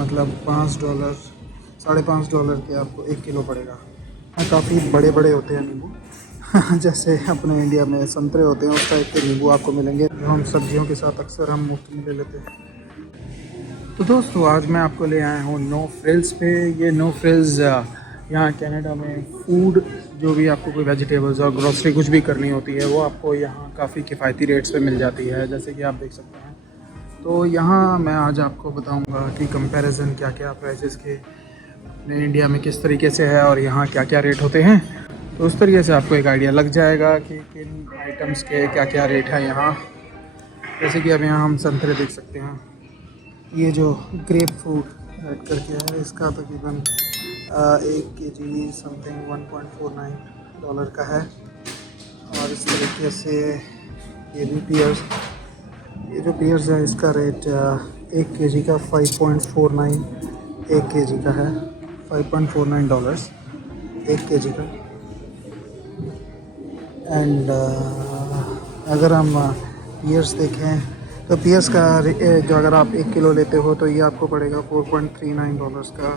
मतलब $5 $5.5 के आपको 1 किलो पड़ेगा। काफ़ी बड़े बड़े होते हैं नींबू जैसे अपने इंडिया में संतरे होते हैं उस टाइप के नींबू आपको मिलेंगे, जो हम सब्जियों के साथ अक्सर हम मुफ्त में ले लेते हैं। तो दोस्तों आज मैं आपको ले आया हूँ नो फ्रिल्स पे। ये नो फ्रिल्स यहाँ कनाडा में फूड, जो भी आपको कोई वेजिटेबल्स और ग्रोसरी कुछ भी करनी होती है वो आपको यहाँ काफ़ी किफ़ायती रेट्स पे मिल जाती है, जैसे कि आप देख सकते हैं। तो यहाँ मैं आज आपको बताऊँगा कि कंपैरिजन क्या क्या प्राइसेस के अपने इंडिया में किस तरीके से है और यहाँ क्या क्या रेट होते हैं। तो उस तरीके से आपको एक आइडिया लग जाएगा कि किन आइटम्स के क्या क्या रेट है यहाँ। जैसे कि अब यहाँ हम संतरे देख सकते हैं, ये जो ग्रेप फ्रूट ऐड करके है इसका तकरीबन 1 kg समथिंग $1.49 का है। और इस तरीके से ये भी पियर्स, ये जो पियर्स है इसका रेट 1 kg का 5.49, 1 kg का है $5.49 1 kg का। एंड अगर हम पियर्स देखें तो पियर्स का जो अगर आप 1 किलो लेते हो तो ये आपको पड़ेगा $4.39 का।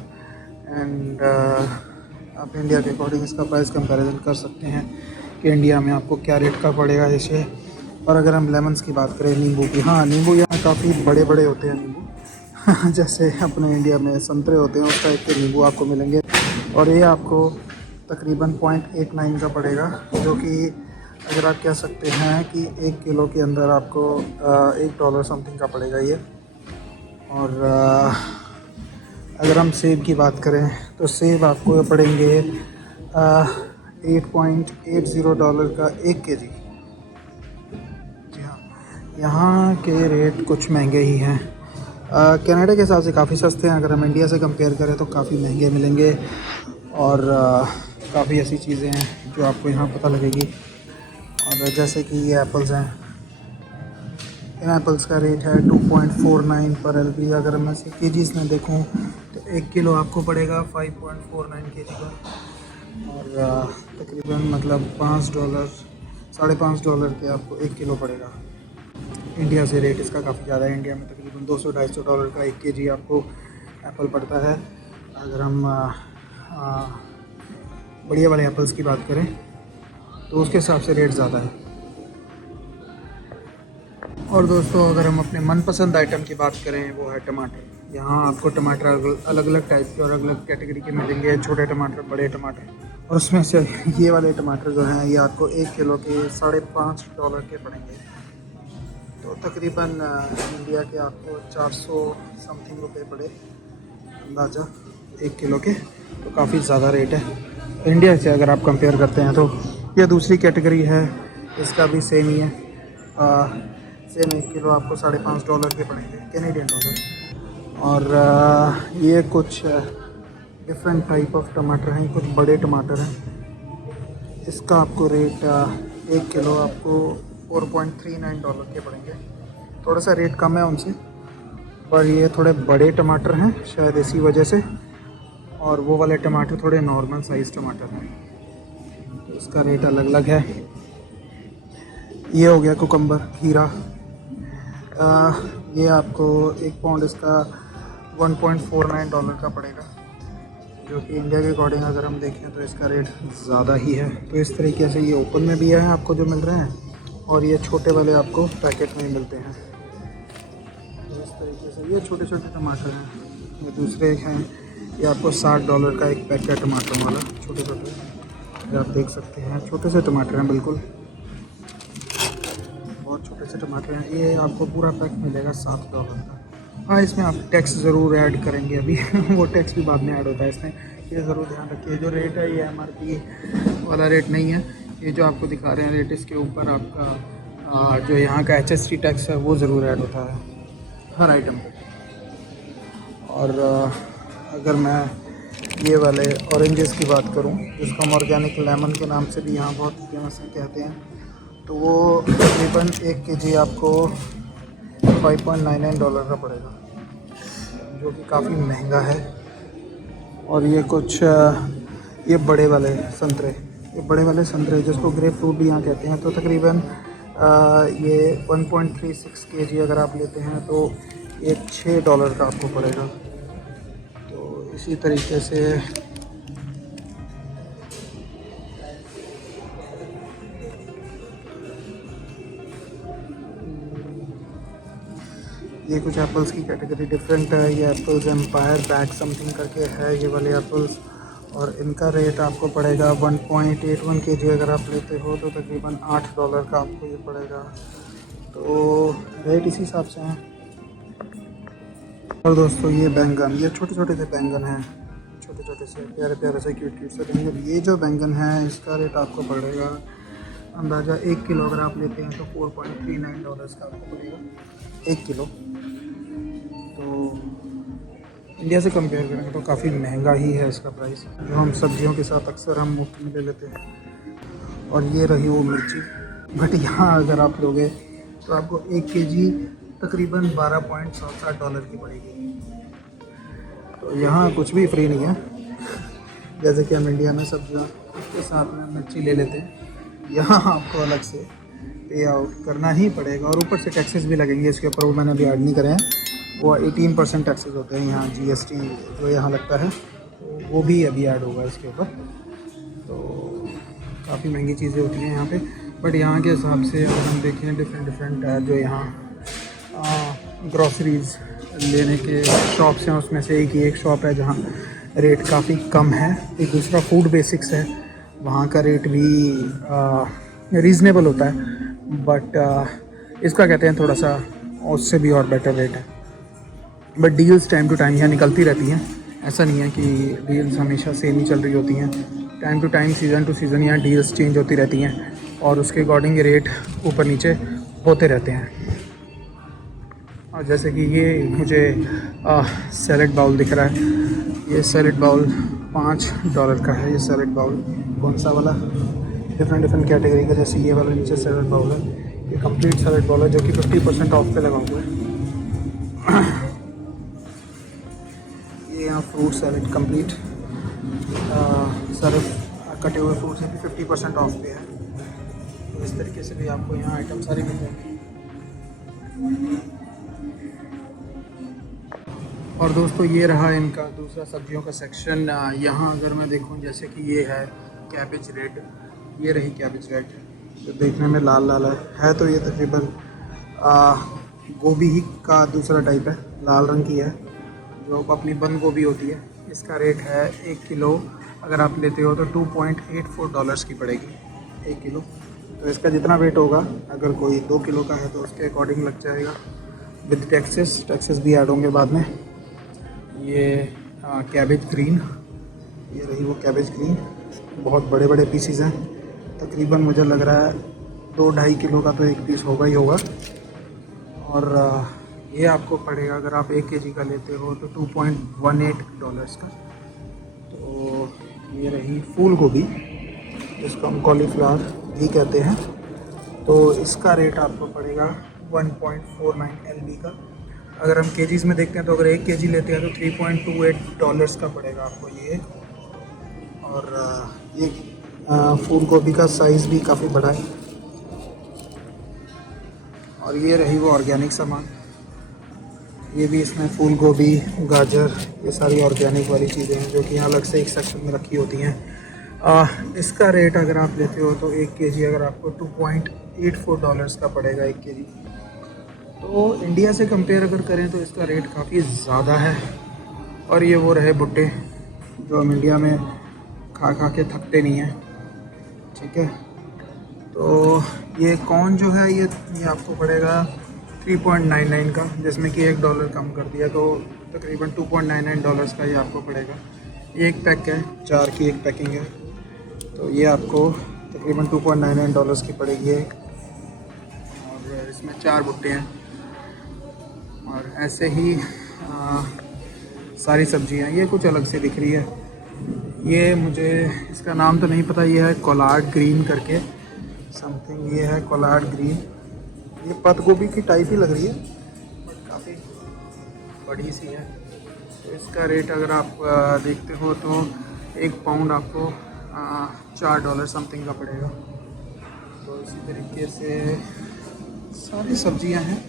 एंड आप इंडिया के अकॉर्डिंग इसका प्राइस कंपैरिजन कर सकते हैं कि इंडिया में आपको क्या रेट का पड़ेगा जैसे। और अगर हम लेमन्स की बात करें, नींबू की, हाँ नींबू यहाँ काफ़ी बड़े बड़े होते हैं नींबू जैसे अपने इंडिया में संतरे होते हैं उस टाइप के नींबू आपको मिलेंगे। और ये आपको तकरीबन 0.89 का पड़ेगा, जो कि अगर आप कह सकते हैं कि 1 किलो के अंदर आपको $1 समथिंग का पड़ेगा ये। और अगर हम सेब की बात करें तो सेब आपको पड़ेंगे $8.80 का 1 kg। जी हाँ, यहाँ के रेट कुछ महंगे ही हैं। कनाडा के हिसाब से काफ़ी सस्ते हैं, अगर हम इंडिया से कंपेयर करें तो काफ़ी महंगे मिलेंगे। और काफ़ी ऐसी चीज़ें हैं जो आपको यहाँ पता लगेगी। और जैसे कि ये एप्पल्स हैं, इन एप्पल्स का रेट है 2.49 पर LP। अगर मैं इसे केजीज़ में देखूं तो 1 किलो आपको पड़ेगा 5.49 kg का। और तकरीबन मतलब $5 $5.5 के आपको 1 किलो पड़ेगा। इंडिया से रेट इसका काफ़ी ज़्यादा है, इंडिया में तकरीबन $200-250 का 1 kg आपको एप्पल पड़ता है। अगर हम बढ़िया वाले एप्पल्स की बात करें तो उसके हिसाब से रेट ज़्यादा है। और दोस्तों अगर हम अपने मनपसंद आइटम की बात करें वो है टमाटर। यहाँ आपको टमाटर अलग अलग टाइप के और अलग अलग कैटेगरी के मिलेंगे, छोटे टमाटर, बड़े टमाटर। और उसमें से ये वाले टमाटर जो हैं ये आपको 1 किलो के $5.5 के पड़ेंगे। तो तकरीबन इंडिया के आपको 400 समथिंग रुपये पड़े अंदाज़ा 1 किलो के। तो काफ़ी ज़्यादा रेट है इंडिया से अगर आप कंपेयर करते हैं। तो ये दूसरी कैटेगरी है, इसका भी सेम ही है, सेम 1 किलो आपको $5.5 के पड़ेंगे कैनेडियन डॉलर। और ये कुछ डिफरेंट टाइप ऑफ टमाटर हैं, कुछ बड़े टमाटर हैं। इसका आपको रेट 1 किलो आपको $4.39 के पड़ेंगे। थोड़ा सा रेट कम है उनसे, पर ये थोड़े बड़े टमाटर हैं शायद इसी वजह से। और वो वाले टमाटर थोड़े नॉर्मल साइज़ टमाटर हैं, तो इसका रेट अलग अलग है। ये हो गया कुकम्बर, खीरा, ये आपको 1 पाउंड इसका $1.49 का पड़ेगा, जो कि इंडिया के अकॉर्डिंग अगर हम देखें तो इसका रेट ज़्यादा ही है। तो इस तरीके से ये ओपन में भी है आपको जो मिल रहे हैं, और ये छोटे वाले आपको पैकेट में मिलते हैं। तो इस तरीके से ये छोटे छोटे टमाटर हैं। ये दूसरे हैं, ये आपको $60 का एक पैक है टमाटर वाला, छोटे छोटे, ये आप देख सकते हैं छोटे से टमाटर हैं, बिल्कुल बहुत छोटे से टमाटर हैं। ये आपको पूरा पैक मिलेगा $7 का। हाँ, इसमें आप टैक्स ज़रूर ऐड करेंगे अभी वो टैक्स भी बाद में ऐड होता है इसमें, ये ज़रूर ध्यान रखिए। जो रेट है ये MRP वाला रेट नहीं है, ये जो आपको दिखा रहे हैं रेट, इसके ऊपर आपका जो यहाँ का HST टैक्स है वो ज़रूर ऐड होता है हर आइटम पे। और अगर मैं ये वाले ऑरेंजेस की बात करूँ, जिसको हम ऑर्गेनिक लेमन के नाम से भी यहाँ बहुत फेमस है कहते हैं, तो वो तकरीबन 1 kg आपको $5.99 का पड़ेगा, जो कि काफ़ी महंगा है। और ये कुछ ये बड़े वाले संतरे जिसको ग्रेप फ्रूट भी यहाँ कहते हैं, तो तकरीबन ये 1.36 kg अगर आप लेते हैं तो ये $6 का आपको पड़ेगा। तो इसी तरीके से ये कुछ एप्पल्स की कैटेगरी डिफरेंट है। ये एप्पल्स एम्पायर बैग समथिंग करके है ये वाले एप्पल्स, और इनका रेट आपको पड़ेगा 1.81 kg अगर आप लेते हो तो तकरीबन $8 का आपको ये पड़ेगा। तो रेट इसी हिसाब से हैं। और दोस्तों ये बैंगन, ये छोटे छोटे से बैंगन हैं, छोटे छोटे से प्यारे प्यारे से क्यूट क्यूट से बैंगन। ये जो बैंगन है इसका रेट आपको पड़ेगा अंदाज़ा 1 किलो अगर आप लेते हैं तो $4.39 का आपको पड़ेगा 1 किलो। तो इंडिया से कंपेयर करेंगे तो काफ़ी महंगा ही है इसका प्राइस, जो हम सब्जियों के साथ अक्सर हम मुफ्त में ले लेते हैं। और ये रही वो मिर्ची, बट यहाँ अगर आप लोगे तो आपको 1 kg तकरीबन $12.77 की पड़ेगी। तो यहाँ कुछ भी फ्री नहीं है, जैसे कि हम इंडिया में सब्जियों के साथ में मिर्ची ले लेते हैं, यहाँ आपको अलग से पे आउट करना ही पड़ेगा। और ऊपर से टैक्सेस भी लगेंगे इसके ऊपर, वो मैंने अभी ऐड नहीं करे हैं। वो 18% टैक्सेस होते हैं यहाँ, GST जो यहाँ लगता है तो वो भी अभी ऐड होगा इसके ऊपर। तो काफ़ी महंगी चीज़ें होती हैं यहाँ पे, बट यहाँ के हिसाब से अगर हम देखें डिफरेंट जो यहाँ ग्रॉसरीज़ लेने के शॉप्स हैं उसमें से एक शॉप है जहाँ रेट काफ़ी कम है। एक दूसरा फूड बेसिक्स है, वहाँ का रेट भी रीज़नेबल होता है, बट इसका कहते हैं थोड़ा सा उससे भी और बेटर रेट है। But deals time to time यहाँ निकलती रहती हैं, ऐसा नहीं है कि डील्स हमेशा सेम ही चल रही होती हैं। Time to time, season to season यहाँ डील्स चेंज होती रहती हैं और उसके अकॉर्डिंग रेट ऊपर नीचे होते रहते हैं। और जैसे कि ये मुझे सैलेड बाउल दिख रहा है, ये सैलेड बाउल $5 का है। ये सैलेड बाउल कौन सा वाला, डिफरेंट कैटेगरी का, जैसे ये वाला नीचे सैलेड बाउल है, ये कंप्लीट सैलेड बाउल है जो कि 50% ऑफ पे लगा हुआ है। ये यहाँ फ्रूट सैलेड कंप्लीट सारे कटे हुए फ्रूट्स हैं, 50% ऑफ पे है। तो इस तरीके से भी आपको यहाँ आइटम सारी मिल जाएंगी। और दोस्तों ये रहा इनका दूसरा सब्जियों का सेक्शन। यहाँ अगर मैं देखूँ जैसे कि ये है कैबेज रेड, ये रही कैबेज रेड जो देखने में लाल लाल है। तो ये तकरीबन गोभी ही का दूसरा टाइप है, लाल रंग की है, जो अपनी बंद गोभी होती है। इसका रेट है 1 किलो अगर आप लेते हो तो $2.84 की पड़ेगी 1 किलो। तो इसका जितना वेट होगा, अगर कोई 2 किलो का है तो उसके अकॉर्डिंग लग जाएगा विद टैक्सेस भी ऐड होंगे बाद में। ये कैबेज ग्रीन, ये रही वो कैबेज ग्रीन, बहुत बड़े बड़े पीसीज हैं, तकरीबन मुझे लग रहा है 2-2.5 किलो का तो एक पीस होगा ही होगा। और ये आपको पड़ेगा अगर आप 1 kg का लेते हो तो $2.18 का। तो ये रही फूल गोभी, जिसको हम कॉलीफ्लावर भी कहते हैं। तो इसका रेट आपको पड़ेगा 1.49 LB का। अगर हम केजीज़ में देखते हैं तो अगर 1 kg लेते हैं तो $3.28 का पड़ेगा आपको ये। और ये फूल गोभी का साइज़ भी काफ़ी बड़ा है। और ये रही वो ऑर्गेनिक सामान, ये भी इसमें फूल गोभी, गाजर, ये सारी ऑर्गेनिक वाली चीज़ें हैं जो कि यहाँ अलग से एक सेक्शन में रखी होती हैं। इसका रेट अगर आप लेते हो तो 1 kg अगर आपको $2.84 का पड़ेगा 1 kg। तो इंडिया से कंपेयर अगर करें तो इसका रेट काफ़ी ज़्यादा है। और ये वो रहे भुट्टे जो हम इंडिया में खा के थकते नहीं हैं, ठीक है। तो ये कॉर्न जो है ये आपको पड़ेगा 3.99 का, जिसमें कि $1 कम कर दिया तो तकरीबन $2.99 का ये आपको पड़ेगा। ये एक पैक है, 4 की एक पैकिंग है, तो ये आपको तकरीबन $2.99 की पड़ेगी एक। और इसमें 4 भुट्टे हैं। और ऐसे ही सारी सब्जियां, ये कुछ अलग से दिख रही है, ये मुझे इसका नाम तो नहीं पता, ये है कोलार्ड ग्रीन करके समथिंग, ये है कोलार्ड ग्रीन। ये पत्ता गोभी की टाइप ही लग रही है बट काफ़ी बड़ी सी है। तो इसका रेट अगर आप देखते हो तो 1 पाउंड आपको $4 समथिंग का पड़ेगा। तो इसी तरीके से सारी सब्जियां हैं।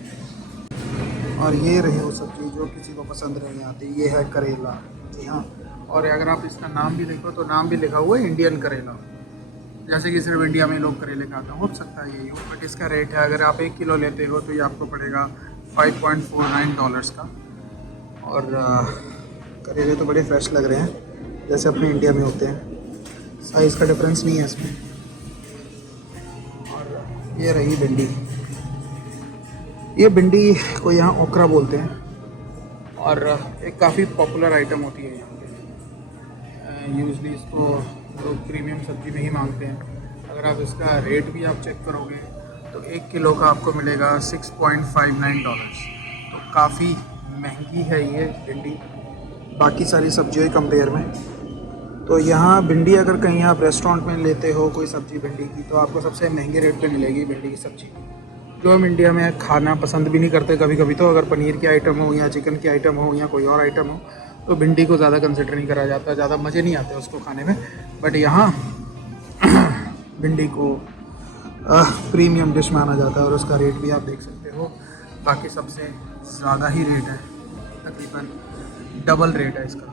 और ये रही वो सब्ज़ी जो किसी को पसंद नहीं आती, ये है करेला। जी हाँ, और अगर आप इसका नाम भी देखो तो नाम भी लिखा हुआ है इंडियन करेला, जैसे कि सिर्फ इंडिया में लोग करेले खाते हैं, हो सकता है यही हो, बट इसका रेट है अगर आप 1 किलो लेते हो तो ये आपको पड़ेगा $5.49 का। और करेले तो बड़े फ्रेश लग रहे हैं जैसे अपने इंडिया में होते हैं, साइज़ का डिफरेंस नहीं है इसमें। और ये रही भिंडी, ये भिंडी को यहाँ ओकरा बोलते हैं और एक काफ़ी पॉपुलर आइटम होती है यहाँ पे। यूजली इसको लोग प्रीमियम सब्जी में ही मांगते हैं। अगर आप इसका रेट भी आप चेक करोगे तो 1 किलो का आपको मिलेगा $6.59, तो काफ़ी महंगी है ये भिंडी बाकी सारी सब्जियों के कंपेयर में। तो यहाँ भिंडी अगर कहीं आप रेस्टोरेंट में लेते हो कोई सब्ज़ी भिंडी की, तो आपको सबसे महंगे रेट पे मिलेगी भिंडी की सब्ज़ी, जो हम इंडिया में खाना पसंद भी नहीं करते कभी कभी। तो अगर पनीर की आइटम हो या चिकन की आइटम हो या कोई और आइटम हो तो भिंडी को ज़्यादा कंसिडर नहीं करा जाता, ज़्यादा मज़े नहीं आते उसको खाने में। बट यहाँ भिंडी को प्रीमियम डिश माना जाता है और उसका रेट भी आप देख सकते हो, बाकी सबसे ज़्यादा ही रेट है, तकरीबन डबल रेट है इसका।